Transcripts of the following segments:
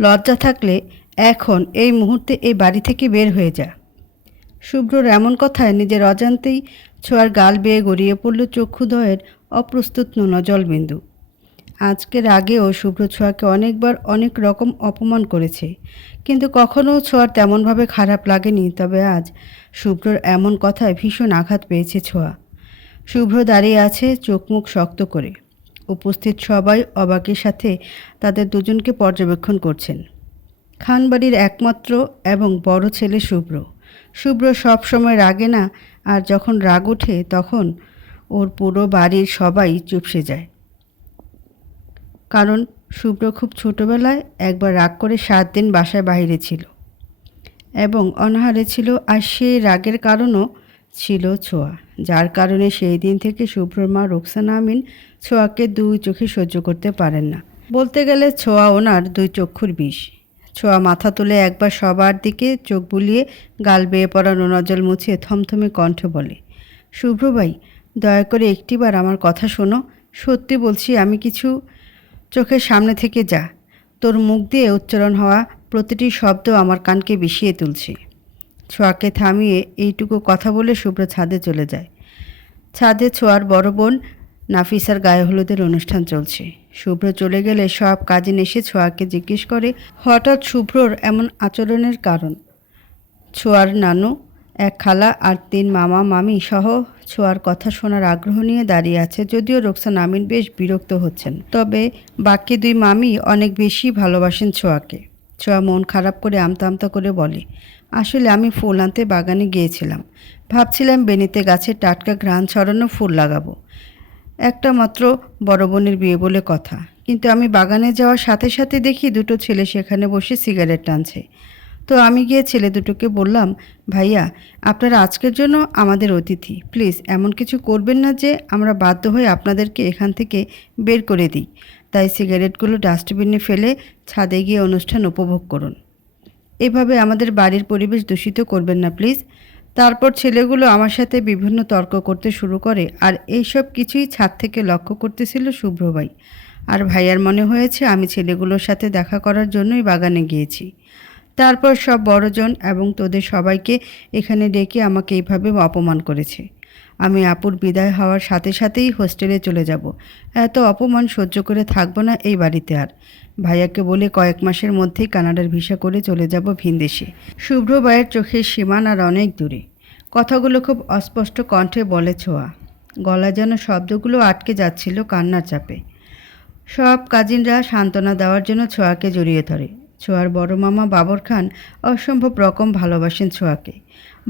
লজ্জা থাকলে এখন এই মুহূর্তে এই বাড়ি থেকে বের হয়ে যা। শুভ্রর এমন কথায় নিজের অজান্তেই ছোঁয়ার গাল বেয়ে গড়িয়ে পড়ল চক্ষুদয়ের অপ্রস্তুত নোনা জলবিন্দু আজকের আগেও শুভ্র ছোঁয়াকে অনেকবার অনেক রকম অপমান করেছে, কিন্তু কখনও ছোঁয়ার তেমনভাবে খারাপ লাগেনি, তবে আজ শুভ্রর এমন কথায় ভীষণ আঘাত পেয়েছে ছোঁয়া। শুভ্র দাঁড়িয়ে আছে চোখ মুখ শক্ত করে। উপস্থিত সবাই অবাকের সাথে তাদের দুজনকে পর্যবেক্ষণ করছেন। খানবাড়ির একমাত্র এবং বড় ছেলে শুভ্র। শুভ্র সবসময় রাগে না, আর যখন রাগ ওঠে তখন ওর পুরো বাড়ির সবাই চুপসে যায়। কারণ শুভ্র খুব ছোটোবেলায় একবার রাগ করে সাত দিন বাসায় বাইরে ছিল এবং অনাহারে ছিল, আর সেই রাগের কারণও ছিল ছোঁয়া। যার কারণে সেই দিন থেকে শুভ্রর মা রোকসানা আমিন ছোঁয়াকে দুই চোখে সহ্য করতে পারেন না। বলতে গেলে ছোঁয়া ওনার দুই চক্ষুর বিষ। ছোঁয়া মাথা তুলে একবার সবার দিকে চোখ বুলিয়ে গাল বেয়ে পড়া নোনাজল মুছিয়ে থমথমে কণ্ঠে বলে শুভ্র ভাই, দয়া করে একটিবার আমার কথা শোনো। সত্যি বলছি, আমি কিছু চোখের সামনে থেকে যা। তোর মুখ দিয়ে উচ্চারণ হওয়া প্রতিটি শব্দ আমার কানকে বিষিয়ে তুলছে। ছোঁয়াকে থামিয়ে এইটুকু কথা বলে শুভ্র ছাদে চলে যায়। ছাদে ছোঁয়ার বড় বোন নাফিসার গায়ে হলুদের অনুষ্ঠান চলছে। শুভ্র চলে গেলে সব কাজে এসে ছোঁয়াকে জিজ্ঞেস করে, হঠাৎ শুভ্রর এমন আচরণের কারণ? ছোঁয়ার নানু, এক খালা আর তিন মামা, মামি সহ ছোঁয়ার কথা শোনার আগ্রহ নিয়ে দাঁড়িয়ে আছে যদিও রোকসান আমিন বেশ বিরক্ত হচ্ছেন। তবে বাকি দুই মামি অনেক বেশি ভালোবাসেন ছোঁয়াকে। ছোঁয়া মন খারাপ করে আমতা আমতা করে বলে আসলে আমি ফুল আনতে বাগানে গিয়েছিলাম। ভাবছিলাম বেনিতে গাছে টাটকা ঘ্রাণ ছড়ানো ফুল লাগাবো। একটা মাত্র বড় বোনের বিয়ে বলে কথা। কিন্তু আমি বাগানে যাওয়ার সাথে সাথে দেখি দুটো ছেলে সেখানে বসে সিগারেট টানছে। তো আমি গিয়ে ছেলে দুটোকে বললাম, ভাইয়া, আপনারা আজকের জন্য আমাদের অতিথি। প্লিজ, এমন কিছু করবেন না যে আমরা বাধ্য হয়ে আপনাদেরকে এখান থেকে বের করে দিই। তাই সিগারেটগুলো ডাস্টবিনে ফেলে ছাদে গিয়ে অনুষ্ঠান উপভোগ করুন। এভাবে আমাদের বাড়ির পরিবেশ দূষিত করবেন না, প্লিজ। তারপর ছেলেগুলো আমার সাথে বিভিন্ন তর্ক করতে শুরু করে, আর এইসব কিছুই ছাদ থেকে লক্ষ্য করতেছিল শুভ্রভাই আর ভাইয়ার মনে হয়েছে, আমি ছেলেগুলোর সাথে দেখা করার জন্যই বাগানে গিয়েছি। তারপর সব বড়জন এবং তোদের সবাইকে এখানে ডেকে আমাকে এইভাবে অপমান করেছে। আমি আপুর বিদায় হওয়ার সাথে সাথেই হোস্টেলে চলে যাব। এত অপমান সহ্য করে থাকব না এই বাড়িতে আর। ভাইয়াকে বলে কয়েক মাসের মধ্যেই কানাডার ভিসা করে চলে যাব ভিনদেশে শুভ্র ভাইয়ের চোখের সীমানার অনেক দূরে। কথাগুলো খুব অস্পষ্ট কণ্ঠে বলে ছোঁয়া। গলা যেন শব্দগুলো আটকে যাচ্ছিল কান্নার চাপে। সব কাজিনরা সান্ত্বনা দেওয়ার জন্য ছোঁয়াকে জড়িয়ে ধরে। ছোঁয়ার বড় মামা বাবর খান অসম্ভব রকম ভালোবাসেন ছোঁয়াকে।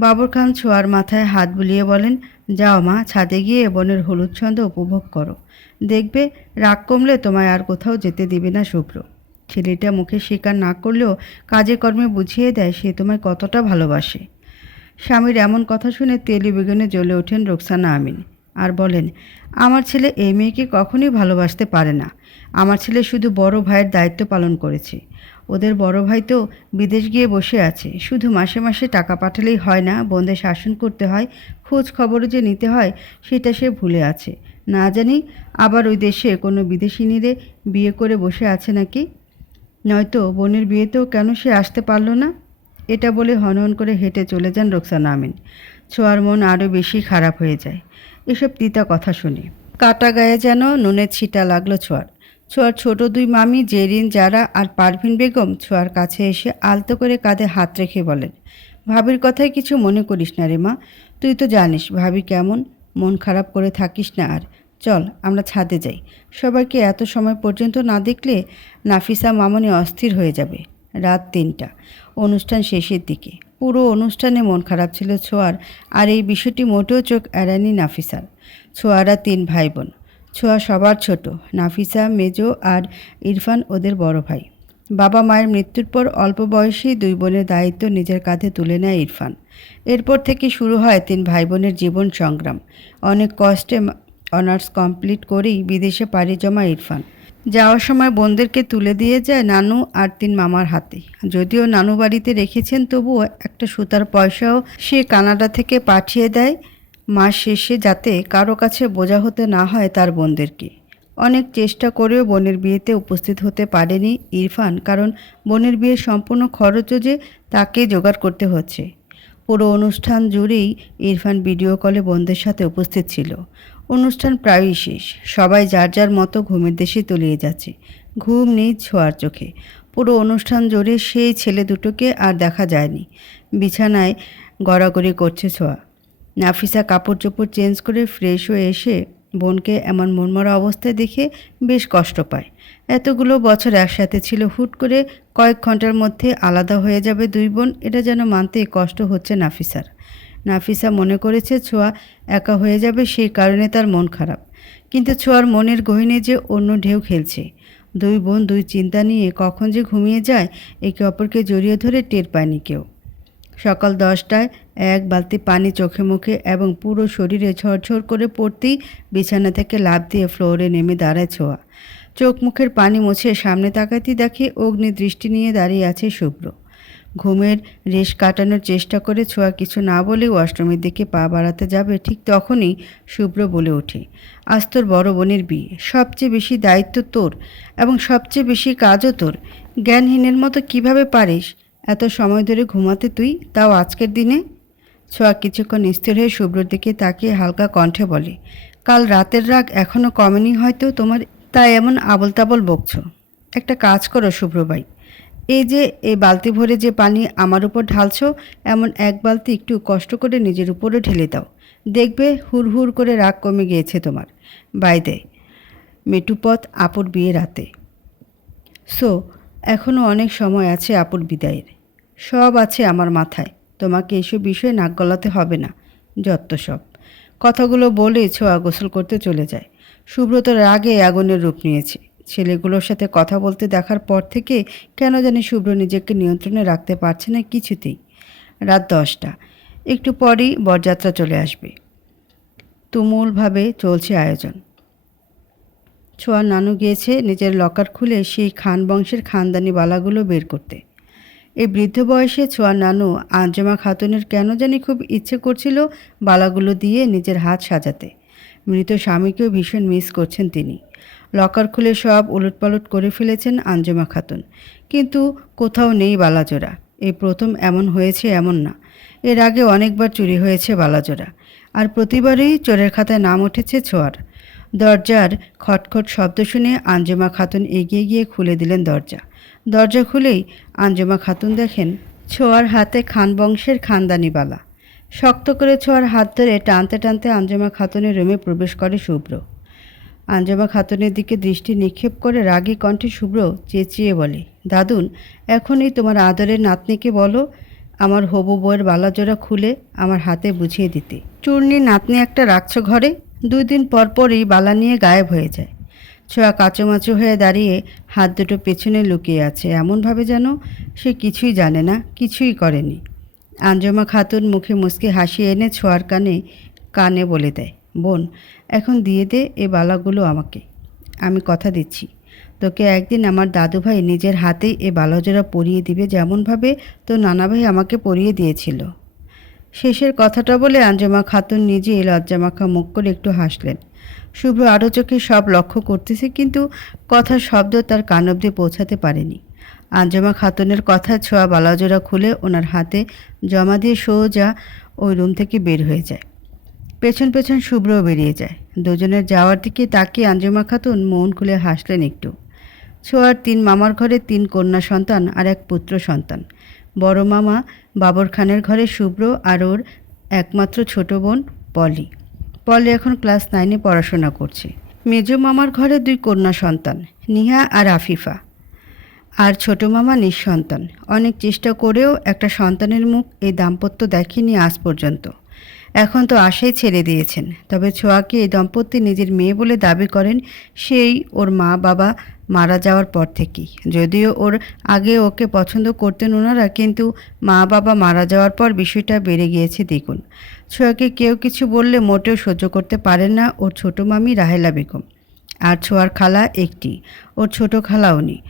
বাবর খান ছোঁয়ার মাথায় হাত বুলিয়ে বলেন, যাও মা, ছাদে গিয়ে বনের হলুদ ছন্দ উপভোগ করো। দেখবে রাগ কমলে তোমায় আর কোথাও যেতে দিবে না শুভ্র। ছেলেটা মুখে স্বীকার না করলেও কাজে কর্মে বুঝিয়ে দেয় সে তোমায় কতটা ভালোবাসে। স্বামীর এমন কথা শুনে তেলি বেগুনে জ্বলে ওঠেন রোকসানা আমিন আর বলেন, আমার ছেলে এই মেয়েকে কখনোই ভালোবাসতে পারে না। আমার ছেলে শুধু বড় ভাইয়ের দায়িত্ব পালন করেছে। ওদের বড় ভাই তো বিদেশ গিয়ে বসে আছে। শুধু মাসে মাসে টাকা পাঠালেই হয় না, বোনদের শাসন করতে হয়, খোঁজ খবরও যে নিতে হয়, সেটা সে ভুলে আছে। না জানি আবার ওই দেশে কোনো বিদেশিনীরে বিয়ে করে বসে আছে নাকি? নয়তো বোনের বিয়েতেও কেন সে আসতে পারল না? এটা বলে হনহন করে হেঁটে চলে যান রোকসানা আমিন। ছোঁয়ার মন আরও বেশি খারাপ হয়ে যায়। এসব তিতা কথা শুনে। কাটা গায়ে যেন নুনের ছিটা লাগল ছোঁয়ার। ছোঁয়ার ছোট দুই মামি জেরিন যারা আর পারভিন বেগম ছোঁয়ার কাছে এসে আলতো করে কাঁধে হাত রেখে বলেন, ভাবির কথায় কিছু মনে করিস না রে মা। তুই তো জানিস ভাবি কেমন, মন খারাপ করে থাকিস না আর। চল, আমরা ছাদে যাই। সবাইকে এত সময় পর্যন্ত না দেখলে নাফিসা মামনি অস্থির হয়ে যাবে। রাত তিনটা। অনুষ্ঠান শেষের দিকে। পুরো অনুষ্ঠানে মন খারাপ ছিল ছোঁয়ার আর এই বিষয়টি মোটেও চোখ এড়ায়নি নাফিসার। ছোঁয়ারা তিন ভাই বোন ছোঁয়া সবার ছোট, নাফিসা, মেজো আর ইরফান ওদের বড় ভাই। বাবা মায়ের মৃত্যুর পর অল্প বয়সেই দুই বোনের দায়িত্ব নিজের কাঁধে তুলে নেয় ইরফান। এরপর থেকে শুরু হয় তিন ভাই বোনের জীবন সংগ্রাম। অনেক কষ্টে অনার্স কমপ্লিট করেই বিদেশে পাড়ি জমা ইরফান। যাওয়ার সময় বোনদেরকে তুলে দিয়ে যায় নানু আর তিন মামার হাতে। যদিও নানু বাড়িতে রেখেছেন, তবুও একটা সুতার পয়সাও সে কানাডা থেকে পাঠিয়ে দেয়। মাস শেষে যাতে কারও কাছে বোঝা হতে না হয় তার বোনদেরকে। অনেক চেষ্টা করেও বোনের বিয়েতে উপস্থিত হতে পারেনি ইরফান, কারণ বোনের বিয়ের সম্পূর্ণ খরচও যে তাকে জোগাড় করতে হচ্ছে। পুরো অনুষ্ঠান জুড়েই ইরফান ভিডিও কলে বোনদের সাথে উপস্থিত ছিল। অনুষ্ঠান প্রায়ই শেষ। সবাই যার যার মতো ঘুমের দেশে তলিয়ে যাচ্ছে। ঘুম নেই ছোঁয়ার চোখে। পুরো অনুষ্ঠান জুড়ে সেই ছেলে দুটোকে আর দেখা যায়নি। বিছানায় গড়াগড়ি করছে ছোঁয়া। নাফিসা কাপড় চোপড় চেঞ্জ করে ফ্রেশ হয়ে এসে বোনকে এমন মনমরা অবস্থায় দেখে বেশ কষ্ট পায়। এতগুলো বছর একসাথে ছিল, হুট করে কয়েক ঘণ্টার মধ্যে আলাদা হয়ে যাবে দুই বোন, এটা যেন মানতে কষ্ট হচ্ছে নাফিসার। নাফিসা মনে করেছে ছোঁয়া একা হয়ে যাবে সেই কারণে তার মন খারাপ। কিন্তু ছোঁয়ার মনের গহিনে যে অন্য ঢেউ খেলছে। দুই বোন দুই চিন্তা নিয়ে কখন যে ঘুমিয়ে যায়, একে অপরকে জড়িয়ে ধরে টের পায়নি কেউ। সকাল দশটায় এক বালতি পানি চোখে মুখে এবং পুরো শরীরে ঝরঝর করে পড়তেই বিছানা থেকে লাফ দিয়ে ফ্লোরে নেমে দাঁড়ায় ছোঁয়া। চোখ মুখের পানি মুছে সামনে তাকাতেই দেখে অগ্নি দৃষ্টি নিয়ে দাঁড়িয়ে আছে শুভ্র। ঘুমের রেশ কাটানোর চেষ্টা করে ছোঁয়া কিছু না বলেও অষ্টমীর দিকে পা বাড়াতে যাবে ঠিক তখনই শুভ্র বলে ওঠে, আজ তোর বড় বোনের বিয়ে। সবচেয়ে বেশি দায়িত্ব তোর এবং সবচেয়ে বেশি কাজও তোর। জ্ঞানহীনের মতো কীভাবে পারিস? এত সময় ধরে ঘুমাতে তুই? তাও আজকের দিনে? ছোঁয়া কিছুক্ষণ স্থির হয়ে শুভ্রর দিকে তাকিয়ে হালকা কণ্ঠে বলে, কাল রাতের রাগ এখনও কমেনি হয়তো তোমার, তাই এমন আবল তাবল বকছ। একটা কাজ করো শুভ্রবাই এই যে, এই বালতি ভরে যে পানি আমার উপর ঢালছো, এমন এক বালতি একটু কষ্ট করে নিজের উপরে ঢেলে দাও। দেখবে হুড় হুড় করে রাগ কমে গিয়েছে তোমার। বাইদে মেটুপথ আপুর বিয়ে রাতে। সো এখনও অনেক সময় আছে আপুর বিদায়ের। সব আছে আমার মাথায়, তোমাকে এসব বিষয়ে নাক গলাতে হবে না, যত্ত সব। কথাগুলো বলে ছোঁয়া গোসল করতে চলে যায়। সুব্রত রাগে আগুনের রূপ নিয়েছে। ছেলেগুলোর সাথে কথা বলতে দেখার পর থেকে কেন জানি শুভ্র নিজেকে নিয়ন্ত্রণে রাখতে পারছে না কিছুতেই। রাত দশটা। একটু পরেই বরযাত্রা চলে আসবে। তুমুলভাবে চলছে আয়োজন। ছোঁয়ার নানু গিয়েছে নিজের লকার খুলে সেই খান বংশের খানদানি বালাগুলো বের করতে। এই বৃদ্ধ বয়সে ছোঁয়ার নানু আঞ্জমা খাতুনের কেন জানি খুব ইচ্ছে করছিল বালাগুলো দিয়ে নিজের হাত সাজাতে। মৃত স্বামীকেও ভীষণ মিস করছেন তিনি। লকার খুলে সব উলটপালট করে ফেলেছেন আঞ্জমা খাতুন। কিন্তু কোথাও নেই বালাজোড়া। এই প্রথম এমন হয়েছে এমন না। এর আগে অনেকবার চুরি হয়েছে বালাজোড়া। আর প্রতিবারই চোরের খাতায় নাম উঠেছে ছোঁয়ার। দরজার খটখট শব্দ শুনে আঞ্জমা খাতুন এগিয়ে গিয়ে খুলে দিলেন দরজা। দরজা খুলেই আঞ্জমা খাতুন দেখেন ছোয়ার হাতে খান বংশের খানদানি বালা। শক্ত করে ছোঁয়ার হাত ধরে টানতে টানতে আঞ্জমা খাতুনের রুমে প্রবেশ করে শুভ্র। আঞ্জমা খাতুনের দিকে দৃষ্টি নিক্ষেপ করে রাগী কণ্ঠে শুভ্র চেঁচিয়ে বলে, দাদুন, এখনই তোমার আদরের নাতনিকে বলো, আমার হবু বউয়ের বালাজোড়া খুলে আমার হাতে বুঝিয়ে দিতে। চূর্ণি নাতনি একটা রাখছো ঘরে? দুই দিন পর পরই বালা নিয়ে গায়েব হয়ে যায়। ছোঁয়া কাচুমাচু হয়ে দাঁড়িয়ে হাত দুটো পেছনে লুকিয়ে আছে। এমনভাবে যেন সে কিছুই জানে না, কিছুই করেনি। আঞ্জমা খাতুন মুখে মুসকে হাসি এনে ছোঁয়ার কানে কানে বলে দেয়, বোন, এখন দিয়ে দে এ বালাগুলো আমাকে। আমি কথা দিচ্ছি। তোকে একদিন আমার দাদুভাই নিজের হাতেই এ বালাজোড়া পরিয়ে দিবে যেমনভাবে তো নানাভাই আমাকে পরিয়ে দিয়েছিল। শেষের কথাটা বলে আঞ্জমা খাতুন নিজে লজ্জামাখা মুখ করে একটু হাসলেন। শুভ্র আরও চোখে সব লক্ষ্য করতেছে, কিন্তু কথার শব্দ তার কান অব্দি পৌঁছাতে পারেনি। আঞ্জমা খাতুনের কথা ছোঁয়া বালাজোড়া খুলে ওনার হাতে জমা দিয়ে সোজা ওই রুম থেকে বের হয়ে যায়। পেছন পেছন শুভ্রও বেরিয়ে যায়। দুজনের যাওয়ার দিকে তাকিয়ে আঞ্জমা খাতুন মন খুলে হাসলেন একটু। ছোঁয়ার তিন মামার ঘরে তিন কন্যা সন্তান আর এক পুত্র সন্তান। বড় মামা বাবর খানের ঘরে শুভ্র আর ওর একমাত্র ছোট বোন পলি। পলি এখন ক্লাস নাইনে পড়াশোনা করছে। মেজ মামার ঘরে দুই কন্যা সন্তান, নিহা আর আফিফা। আর ছোট মামা নিঃসন্তান। অনেক চেষ্টা করেও একটা সন্তানের মুখ এই দাম্পত্য দেখেনি আজ পর্যন্ত। এখন তো আশাই ছেড়ে দিয়েছেন, তবে ছোঁয়াকে এই দম্পতি নিজের মেয়ে বলে দাবি করেন সেই ওর মা বাবা মারা যাওয়ার পর থেকেই। যদিও ওর আগে ওকে পছন্দ করতেন ওনারা কিন্তু মা বাবা মারা যাওয়ার পর বিষয়টা বেড়ে গিয়েছে দ্বিগুণ ছোঁয়াকে কেউ কিছু বললে মোটেও সহ্য করতে পারেন না ওর ছোট মামি রাহেলা বেগম। আর ছোঁয়ার খালা একটি, ওর ছোট খালা উনি।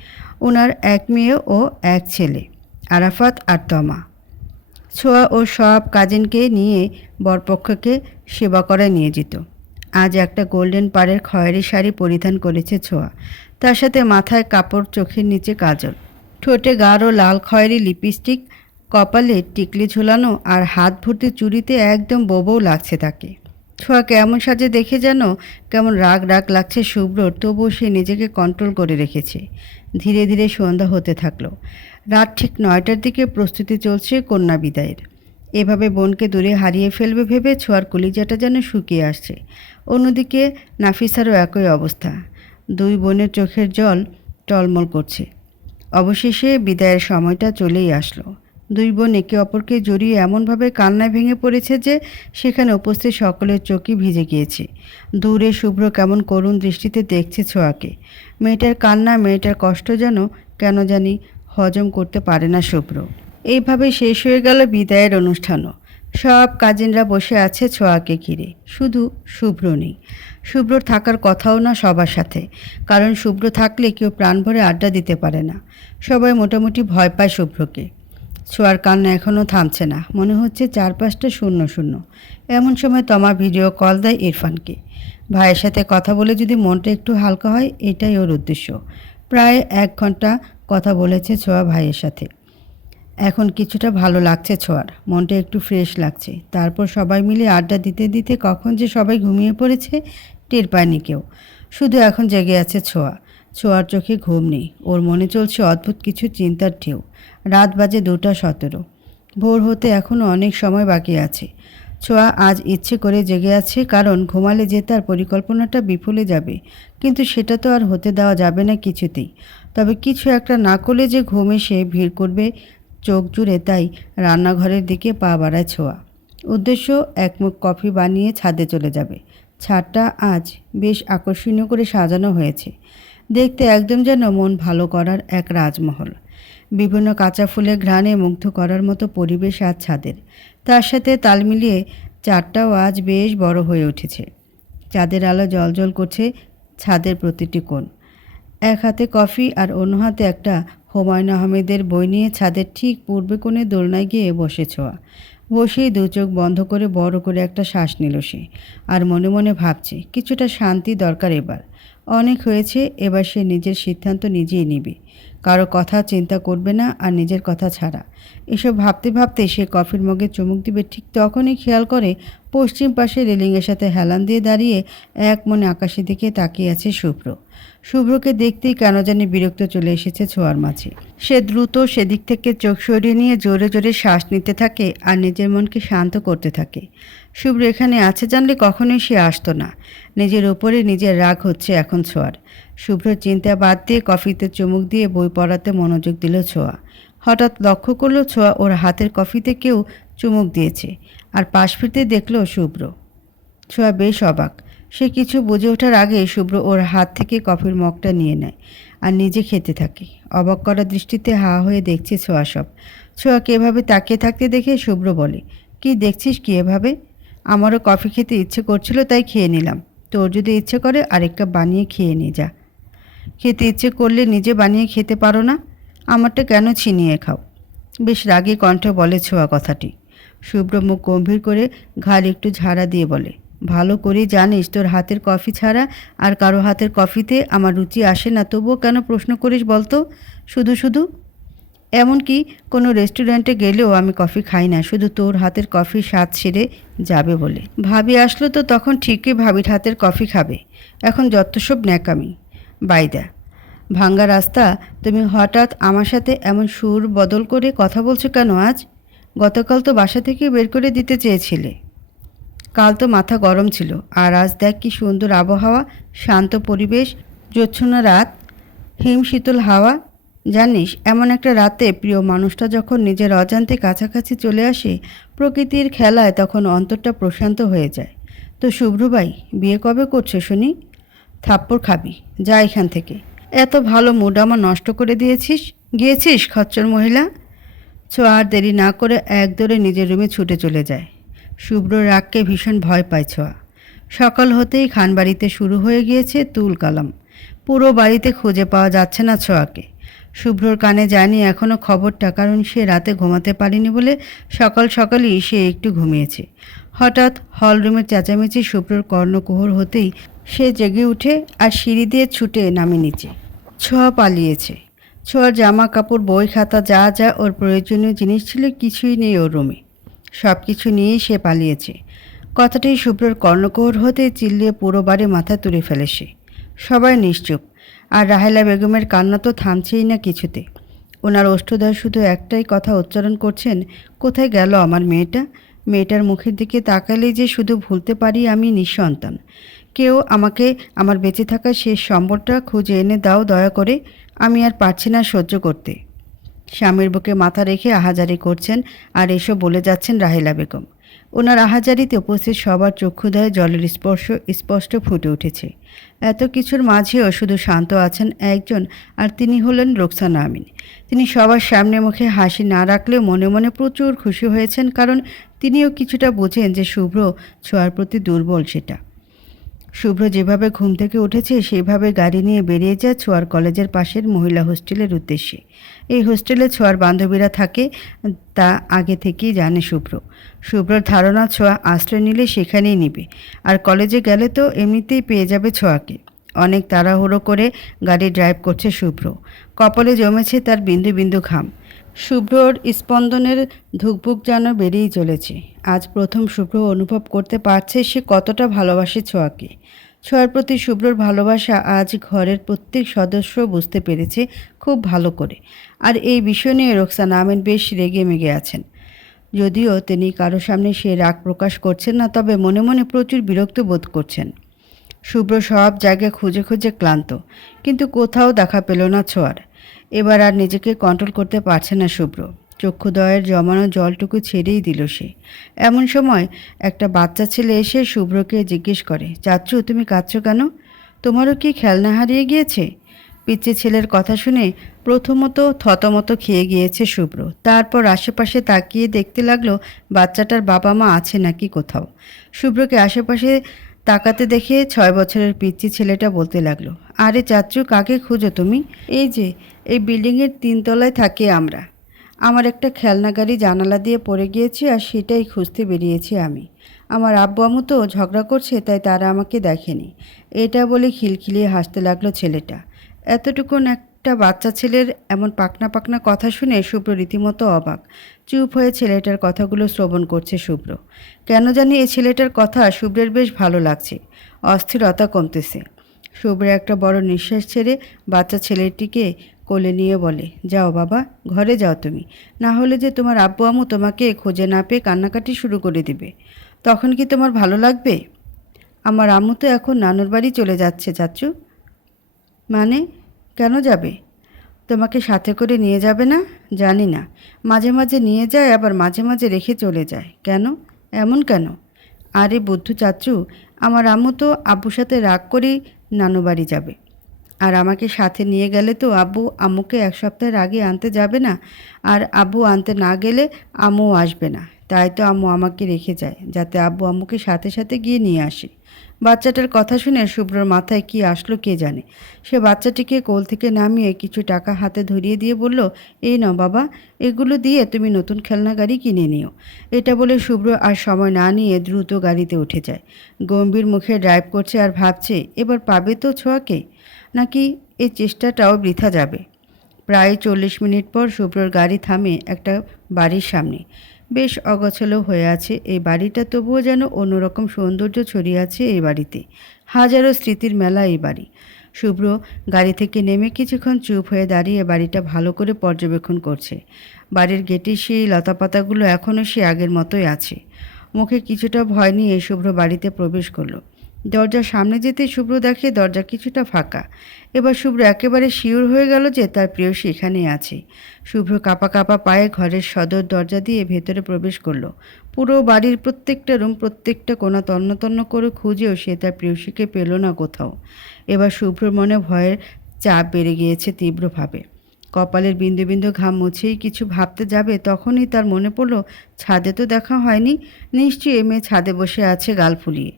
ওনার এক মেয়ে ও এক ছেলে, আরাফাত আর তমা। ছোঁয়া ও সব কাজিনকে নিয়ে বরপক্ষকে সেবা করায় নিয়ে যেত। আজ একটা গোল্ডেন পাড়ের খয়েরি শাড়ি পরিধান করেছে ছোঁয়া। তার সাথে মাথায় কাপড়, চোখের নিচে কাজল। ঠোঁটে গাঢ় লাল খয়েরি লিপস্টিক কপালে টিকলি ঝোলানো আর হাত ভর্তি চুরিতে একদম বোবও লাগছে তাকে। ছোঁয়া কেমন সাজে দেখে যেন, কেমন রাগ রাগ লাগছে শুভ্রর তবুও সে নিজেকে কন্ট্রোল করে রেখেছে। ধীরে ধীরে সন্ধ্যা হতে থাকল। রাত ঠিক নয়টার দিকে প্রস্তুতি চলছে কন্যা বিদায়ের। এভাবে বোনকে দূরে হারিয়ে ফেলবে ভেবে ছোঁয়ার কলিজাটা যেন শুকিয়ে আসছে। অন্যদিকে নাফিসারও একই অবস্থা। দুই বোনের চোখের জল টলমল করছে। অবশেষে বিদায়ের সময়টা চলেই আসলো। দুই বোন একে অপরকে জড়িয়ে এমনভাবে কান্নায় ভেঙে পড়েছে যে সেখানে উপস্থিত সকলের চোখই ভিজে গিয়েছে। দূরে শুভ্র কেমন করুণ দৃষ্টিতে দেখছে ছোঁয়াকে। মেয়েটার কান্না, মেয়েটার কষ্ট যেন কেন জানি হজম করতে পারে না শুভ্র। এইভাবে শেষ হয়ে গেল বিদায়ের অনুষ্ঠানও। সব কাজিনরা বসে আছে ছোঁয়াকে ঘিরে। শুধু শুভ্র নেই। শুভ্রর থাকার কথাও না সবার সাথে। কারণ শুভ্র থাকলে কেউ প্রাণ ভরে আড্ডা দিতে পারে না। সবাই মোটামুটি ভয় পায় শুভ্রকে। ছোঁয়ার কান্না এখনও থামছে না। মনে হচ্ছে চারপাশটা শূন্য শূন্য। এমন সময় তমা ভিডিও কল দেয় ইরফানকে। ভাইয়ের সাথে কথা বলে যদি মনটা একটু হালকা হয়, এটাই ওর উদ্দেশ্য। প্রায় এক ঘণ্টা কথা বলেছে ছোঁয়া ভাইয়ের সাথে। এখন কিছুটা ভালো লাগছে ছোঁয়ার। মনটা একটু ফ্রেশ লাগছে। তারপর সবাই মিলে আড্ডা দিতে দিতে কখন যে সবাই ঘুমিয়ে পড়েছে, টের পায়নি কেউ। শুধু এখন জেগে আছে ছোঁয়া। ছোঁয়ার চোখে ঘুম নেই। ওর মনে চলছে অদ্ভুত কিছু চিন্তার ঢেউ। রাত বাজে দুটা সতেরো। ভোর হতে এখনও অনেক সময় বাকি আছে। ছোঁয়া আজ ইচ্ছে করে জেগে আছে, কারণ ঘুমালে যে তার পরিকল্পনাটা বিফলে যাবে, কিন্তু সেটা তো আর হতে দেওয়া যাবে না কিছুতেই। তবে কিছু একটা না করলে যে ঘুম এসে ভিড় করবে চোখ জুড়ে, তাই রান্নাঘরের দিকে পা বাড়ায় ছোঁয়া। উদ্দেশ্য একমুখ কফি বানিয়ে ছাদে চলে যাবে। ছাদটা আজ বেশ আকর্ষণীয় করে সাজানো হয়েছে। দেখতে একদম যেন মন ভালো করার এক রাজমহল। বিভিন্ন কাঁচা ফুলের ঘ্রাণে মুগ্ধ করার মতো পরিবেশ আজ ছাদের। তার সাথে তাল মিলিয়ে চারটাও আজ বেশ বড় হয়ে উঠেছে। চাঁদের আলো জলজল করছে ছাদের প্রতিটি কোণ। এক হাতে কফি আর অন্য হাতে একটা হুমায়ুন আহমেদের বই নিয়ে ছাদের ঠিক পূর্বে কোণে দোলনায় গিয়ে বসে ছোঁয়া বসেই দু চোখ বন্ধ করে বড় করে একটা শ্বাস নিল সে, আর মনে মনে ভাবছে, কিছুটা শান্তি দরকার এবার। অনেক হয়েছে, এবার সে নিজের সিদ্ধান্ত নিজেই নেবে। কারও কথা চিন্তা করবে না আর নিজের কথা ছাড়া। এসব ভাবতে ভাবতে সে কফির মগে চুমুক দিবে, ঠিক তখনই খেয়াল করে পশ্চিম পাশে রেলিংয়ের সাথে হেলান দিয়ে দাঁড়িয়ে এক মনে আকাশের দিকে তাকিয়ে আছে শুভ্র। শুভ্রকে দেখতেই কেন জানি বিরক্ত চলে এসেছে ছোঁয়ার মাঝে। সে দ্রুত সেদিক থেকে চোখ সরিয়ে নিয়ে জোরে জোরে শ্বাস নিতে থাকে আর নিজের মনকে শান্ত করতে থাকে। শুভ্র এখানে আছে জানলে কখনোই সে আসতো না। নিজের ওপরে নিজের রাগ হচ্ছে এখন ছোঁয়ার। শুভ্র চিন্তা বাদ দিয়ে কফিতে চুমুক দিয়ে বই পড়াতে মনোযোগ দিল ছোঁয়া। হঠাৎ লক্ষ্য করল ছোঁয়া ওর হাতের কফিতে কেউ চুমুক দিয়েছে। আর পাশ ফিরতে দেখল শুভ্র। ছোঁয়া বেশ অবাক। সে কিছু বুঝে ওঠার আগে শুভ্র ওর হাত থেকে কফির মগটা নিয়ে নেয় আর নিজে খেতে থাকে। অবাক করা দৃষ্টিতে হা হয়ে দেখছে ছোঁয়া সব। ছোঁয়াকে এভাবে তাকিয়ে থাকতে দেখে শুভ্র বলে, কি দেখছিস কি এভাবে? আমারও কফি খেতে ইচ্ছে করছিল, তাই খেয়ে নিলাম। তোর যদি ইচ্ছে করে, আরেক কাপ বানিয়ে খেয়ে নিয়ে যা। খেতে ইচ্ছে করলে নিজে বানিয়ে খেতে পারো না? আমারটা কেন ছিনিয়ে খাও? বেশ রাগী কণ্ঠে বলে ছোঁয়া কথাটি। শুভ্র মুখ গম্ভীর করে ঘাড় একটু ঝাড়া দিয়ে বলে ভালো করে জানিস, তোর হাতের কফি ছাড়া আর কারও হাতের কফিতে আমার রুচি আসে না, তবুও কেন প্রশ্ন করিস বলতো? শুধু শুধু। এমনকি কোনো রেস্টুরেন্টে গেলেও আমি কফি খাই না, শুধু তোর হাতের কফি স্বাদ সেরে যাবে বলে। ভাবি আসলো তো তখন ঠিকই ভাবির হাতের কফি খাবে। এখন যত সব ন্যাকামি বাইদা ভাঙ্গা রাস্তা, তুমি হঠাৎ আমার সাথে এমন সুর বদল করে কথা বলছো কেন আজ? গতকাল তো বাসা থেকে বের করে দিতে চেয়েছিলে। কাল তো মাথা গরম ছিল। আর আজ দেখ কি সুন্দর আবহাওয়া, শান্ত পরিবেশ, জ্যোৎস্না রাত, হিম শীতল হাওয়া। জানিস, এমন একটা রাতে প্রিয় মানুষটা যখন নিজের অজান্তে কাছাকাছি চলে আসে, প্রকৃতির খেলায় তখন অন্তরটা প্রশান্ত হয়ে যায়। তো শুভ্র ভাই, বিয়ে কবে করছ শুনি? থাপ্পড় খাবি, যা এখান থেকে। এত ভালো মুড আমার নষ্ট করে দিয়েছিস? গিয়েছিস খচ্চর মহিলা? ছো আর দেরি না করে এক দৌড়ে নিজের রুমে ছুটে চলে যায়। শুভ্র রাগকে ভীষণ ভয় পায় ছোঁয়া। সকাল হতেই খানবাড়িতে শুরু হয়ে গিয়েছে তুল কালাম। পুরো বাড়িতে খুঁজে পাওয়া যাচ্ছে না ছোঁয়াকে। শুভ্রর কানে যায়নি এখনও খবরটা, কারণ সে রাতে ঘুমাতে পারেনি বলে সকাল সকালই সে একটু ঘুমিয়েছে। হঠাৎ হলরুমের চেঁচামেচি শুভ্রর কর্ণকুহর হতেই সে জেগে উঠে আর সিঁড়ি দিয়ে ছুটে নামে নিচে। ছোঁয়া পালিয়েছে। ছোঁয়ার জামা কাপড় বই খাতা, যা যা ওর প্রয়োজনীয় জিনিস ছিল কিছুই নেই ওর রুমে। সব কিছু নিয়েই সে পালিয়েছে। কথাটি শুভ্রর কর্ণকুহর হতে চিল্লিয়ে পুরো মাথা তুলে ফেলে সে। সবাই নিশ্চুপ, আর রাহেলা বেগমের কান্না তো থামছেই না কিছুতে। ওনার ওষ্ঠদয় শুধু একটাই কথা উচ্চারণ করছেন, কোথায় গেল আমার মেয়েটা? মেয়েটার মুখের দিকে তাকালেই যে শুধু ভুলতে পারি আমি নিঃসন্তান। কেউ আমাকে আমার বেঁচে থাকা শেষ সম্বলটা খুঁজে এনে দাও দয়া করে, আমি আর পারছি না সহ্য করতে। স্বামীর বুকে মাথা রেখে আহাজারি করছেন আর এসব বলে যাচ্ছেন রাহেলা বেগম। ওনার আহাজারিতে উপস্থিত সবার চক্ষুদয়ে জলের স্পর্শ স্পষ্ট ফুটে উঠেছে। এত কিছুর মাঝেও শুধু শান্ত আছেন একজন আর তিনি হলেন রোকসানা আমিন। তিনি সবার সামনে মুখে হাসি না রাখলেও মনে মনে প্রচুর খুশি হয়েছেন কারণ তিনিও কিছুটা বোঝেন যে শুভ্র ছোঁয়ার প্রতি দুর্বল সেটা। শুভ্র যেভাবে ঘুম থেকে উঠেছে সেইভাবে গাড়ি নিয়ে বেরিয়ে যায় ছোঁয়ার কলেজের পাশের মহিলা হোস্টেলের উদ্দেশ্যে। এই হোস্টেলে ছোঁয়ার বান্ধবীরা থাকে, তা আগে থেকেই জানে শুভ্র। শুভ্রর ধারণা, ছোঁয়া আশ্রয় নিলে সেখানেই নিবে। আর কলেজে গেলে তো এমনিতেই পেয়ে যাবে ছোঁয়াকে। অনেক তাড়াহুড়ো করে গাড়ি ড্রাইভ করছে শুভ্র। কপালে জমেছে তার বিন্দু বিন্দু ঘাম। শুভ্রর স্পন্দনের ধুকভুক যেন বেরিয়েই চলেছে। আজ প্রথম শুভ্র অনুভব করতে পারছে সে কতটা ভালোবাসে ছোঁয়াকে। ছোঁয়ার প্রতি শুভ্রর ভালোবাসা আজ ঘরের প্রত্যেক সদস্য বুঝতে পেরেছে খুব ভালো করে। আর এই বিষয় নিয়ে রোকসানা আমিন বেশ রেগে মেগে আছেন। যদিও তিনি কারও সামনে সে রাগ প্রকাশ করছেন না, তবে মনে মনে প্রচুর বিরক্ত বোধ করছেন। শুভ্র সব জায়গায় খুঁজে খুঁজে ক্লান্ত, কিন্তু কোথাও দেখা পেল না ছোঁয়ার। এবার আর নিজেকে কন্ট্রোল করতে পারছে না শুভ্র। চক্ষুদয়ের জমানো জলটুকু ছেড়েই দিল সে। এমন সময় একটা বাচ্চা ছেলে এসে শুভ্রকে জিজ্ঞেস করে চাচ্ছু তুমি কাঁদছো কেন? তোমারও কি খেলনা হারিয়ে গিয়েছে? পিচ্ছে ছেলের কথা শুনে প্রথমত থতমত খেয়ে গিয়েছে শুভ্র। তারপর আশেপাশে তাকিয়ে দেখতে লাগল, বাচ্চাটার বাবা মা আছে নাকি কোথাও। শুভ্রকে আশেপাশে তাকাতে দেখে ছয় বছরের পিচ্ছি ছেলেটা বলতে লাগল, আরে চাচ্চু কাকে খুঁজো তুমি? এই যে, এই বিল্ডিংয়ের তিনতলায় থাকি আমরা। আমার একটা খেলনা গাড়ি জানালা দিয়ে পড়ে গিয়েছে আর সেটাই খুঁজতে বেরিয়েছি আমি। আমার আব্বু আম্মু তো ঝগড়া করছে, তাই তারা আমাকে দেখেনি। এটা বলে খিলখিলিয়ে হাসতে লাগল ছেলেটা। এতটুকুন একটা বাচ্চা ছেলের এমন পাকনা পাকনা কথা শুনে শুভ্র রীতিমতো অবাক। চুপ হয়ে ছেলেটার কথাগুলো শ্রবণ করছে শুভ্র। কেন জানি এই ছেলেটার কথা শুভ্রের বেশ ভালো লাগছে। অস্থিরতা কমতেছে। শুভ্র একটা বড় নিঃশ্বাস ছেড়ে বাচ্চা ছেলেটিকে কোলে নিয়ে বলে, যাও বাবা, ঘরে যাও তুমি। না হলে যে তোমার আব্বু আম্মু তোমাকে খুঁজে না পেয়ে কান্নাকাটি শুরু করে দিবে। তখন কি তোমার ভালো লাগবে? আমার আম্মু তো এখন নানুর বাড়ি চলে যাচ্ছে চাচ্চু মানে কেন যাবে? তোমাকে সাথে করে নিয়ে যাবে না? জানি না। মাঝে মাঝে নিয়ে যায়, আবার মাঝে মাঝে রেখে চলে যায়। কেন? এমন কেন? আরে বুদ্ধু চাচু, আমার আম্মু তো আব্বুর সাথে রাগ করেই নানু বাড়ি যাবে। আর আমাকে সাথে নিয়ে গেলে তো আব্বু আম্মুকে এক সপ্তাহের আগে আনতে যাবে না, আর আব্বু আনতে না গেলে আম্মুও আসবে না। তাই তো আম্মু আমাকে রেখে যায়, যাতে আব্বু আম্মুকে সাথে সাথে গিয়ে নিয়ে আসে। বাচ্চাটার কথা শুনে শুভ্রর মাথায় কি আসলো কে জানে। সে বাচ্চাটিকে কোল থেকে নামিয়ে কিছু টাকা হাতে ধরিয়ে দিয়ে বলল, এই নাও বাবা, এগুলো দিয়ে তুমি নতুন খেলনা গাড়ি কিনে নিও। এটা বলে শুভ্র আর সময় না নিয়ে দ্রুত গাড়িতে উঠে যায়। গম্ভীর মুখে ড্রাইভ করছে আর ভাবছে, এবার পাবে তো ছোঁয়াকে? নাকি এই চেষ্টাটাও বৃথা যাবে? প্রায় চল্লিশ মিনিট পর শুভ্রর গাড়ি থামে একটা বাড়ির সামনে। বেশ অগছলো হয়ে আছে। এই বাড়িটা তবুও যেন অন্যরকম সৌন্দর্য ছড়িয়ে আছে এই বাড়িতে। হাজারো স্মৃতির মেলা এই বাড়ি। শুভ্র গাড়ি থেকে নেমে কিছুক্ষণ চুপ হয়ে দাঁড়িয়ে বাড়িটা ভালো করে পর্যবেক্ষণ করছে। বাড়ির গেটে সেই লতাপাতাগুলো এখনও সে আগের মতোই আছে। মুখে কিছুটা ভয় নিয়ে শুভ্র বাড়িতে প্রবেশ করল। দরজার সামনে যেতে শুভ্র দেখে দরজা কিছুটা ফাঁকা। এবার শুভ্র একেবারে শিওর হয়ে গেল যে তার প্রেয়সী এখানেই আছে। শুভ্র কাপা কাপা পায়ে ঘরের সদর দরজা দিয়ে ভেতরে প্রবেশ করল। পুরো বাড়ির প্রত্যেকটা রুম, প্রত্যেকটা কোনা তন্ন তন্ন করে খুঁজেও সে তার প্রেয়সীকে পেল না কোথাও। এবার শুভ্রর মনে ভয়ের চাপ বেড়ে গিয়েছে তীব্রভাবে। কপালের বিন্দু বিন্দু ঘাম মুছেই কিছু ভাবতে যাবে, তখনই তার মনে পড়ল, ছাদে তো দেখা হয়নি। নিশ্চয়ই এ মেয়ে ছাদে বসে আছে গাল ফুলিয়ে।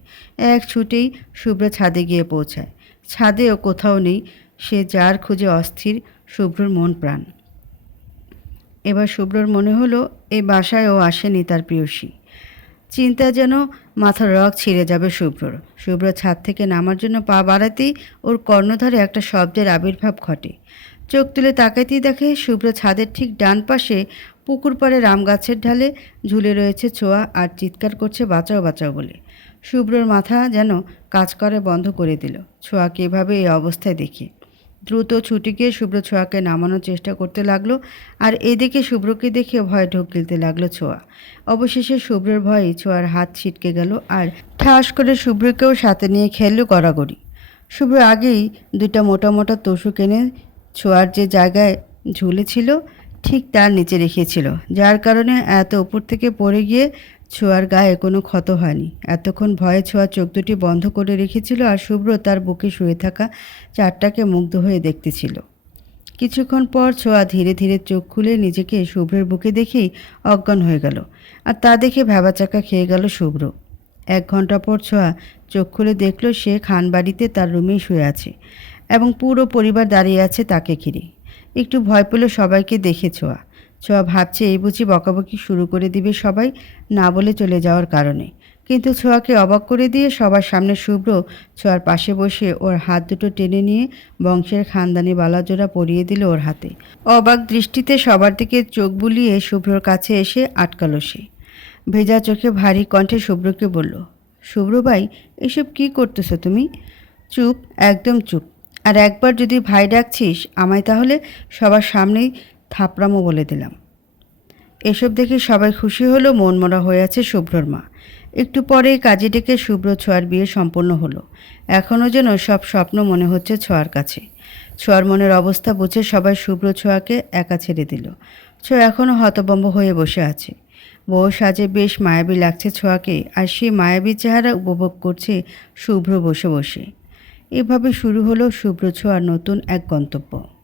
এক ছুটেই শুভ্র ছাদে গিয়ে পৌঁছায়। ছাদেও কোথাও নেই, সে যার খুঁজে অস্থির শুভ্রর মন প্রাণ। এবার শুভ্রর মনে হলো এই বাসায় ও আসেনি তার প্রিয়সী। চিন্তা যেন মাথার রক ছিঁড়ে যাবে শুভ্রর। শুভ্র ছাদ থেকে নামার জন্য পা বাড়াতেই ওর কর্ণধারে একটা শব্দের আবির্ভাব ঘটে। চোখ তুলে তাকাইতেই দেখে শুভ্র ছাদের ঠিক ডান পাশে পুকুর পাড়ে রাম গাছের ঢালে ঝুলে রয়েছে ছোঁয়া আর চিৎকার করছে বাঁচাও বাঁচাও বলে। শুভ্রর মাথা যেন কাজ করে বন্ধ করে দিল। ছোঁয়াকে এভাবে এই অবস্থায় দেখে। দ্রুত ছুটে গিয়ে শুভ্র ছোঁয়াকে নামানোর চেষ্টা করতে লাগল আর এদিকে শুভ্রকে দেখে ভয় ঢোক গিলতে লাগল ছোঁয়া। অবশেষে শুভ্রের ভয়ে ছোঁয়ার হাত ছিটকে গেল আর ঠাস করে শুভ্রকেও সাথে নিয়ে খেললো গড়াগড়ি। শুভ্র আগেই দুটা মোটা মোটা তসু কিনে ছোঁয়ার যে জায়গায় ঝুলেছিল, ঠিক তার নিচে রেখেছিল। যার কারণে এত উপর থেকে পড়ে গিয়ে ছোঁয়ার গায়ে কোনো ক্ষত হয়নি। এতক্ষণ ভয়ে ছোঁয়া চোখ দুটি বন্ধ করে রেখেছিল আর শুভ্র তার বুকে শুয়ে থাকা চারটাকে মুগ্ধ হয়ে দেখতেছিল। কিছুক্ষণ পর ছোঁয়া ধীরে ধীরে চোখ খুলে নিজেকে শুভ্রের বুকে দেখেই অজ্ঞান হয়ে গেল আর তা দেখে ভেবাচাকা খেয়ে গেল শুভ্র। এক ঘণ্টা পর ছোঁয়া চোখ খুলে দেখল সে খানবাড়িতে তার রুমেই শুয়ে আছে। এবং পুরো পরিবার দাঁড়িয়ে আছে তাকে ঘিরে। একটু ভয় পেল সবাইকে দেখে ছোঁয়া। ছোঁয়া ভাবছে, এই বুঝি বকাবকি শুরু করে দিবে সবাই না বলে চলে যাওয়ার কারণে। কিন্তু ছোঁয়াকে অবাক করে দিয়ে সবার সামনে শুভ্র ছোঁয়ার পাশে বসে ওর হাত দুটো টেনে নিয়ে বংশের খানদানি বালাজোড়া পরিয়ে দিল ওর হাতে। অবাক দৃষ্টিতে সবার দিকে চোখ বুলিয়ে শুভ্রর কাছে এসে আটকালো সে। ভেজা চোখে ভারী কণ্ঠে শুভ্রকে বলল, শুভ্র ভাই, এসব কি করতেছো তুমি? চুপ, একদম চুপ। আর একবার যদি ভাই ডাকছিস, আমায় তাহলে সবার সামনেই থাপড়ামো বলে দিলাম। এসব দেখে সবাই খুশি হলো, মনমরা হয়ে আছে শুভ্রর মা। একটু পরে কাজে ডেকে শুভ্র ছোঁয়ার বিয়ে সম্পন্ন হলো। এখনও যেন সব স্বপ্ন মনে হচ্ছে ছোঁয়ার কাছে। ছোঁয়ার মনের অবস্থা বুঝে সবাই শুভ্র ছোঁয়াকে একা ছেড়ে দিল। ছোঁয়া এখনও হতবম্ব হয়ে বসে আছে। বউ সাজে বেশ মায়াবী লাগছে ছোঁয়াকে, আর সেই মায়াবী চেহারা উপভোগ করছে শুভ্র বসে বসে। এভাবে শুরু হলো আর নতুন এক গন্তব্য।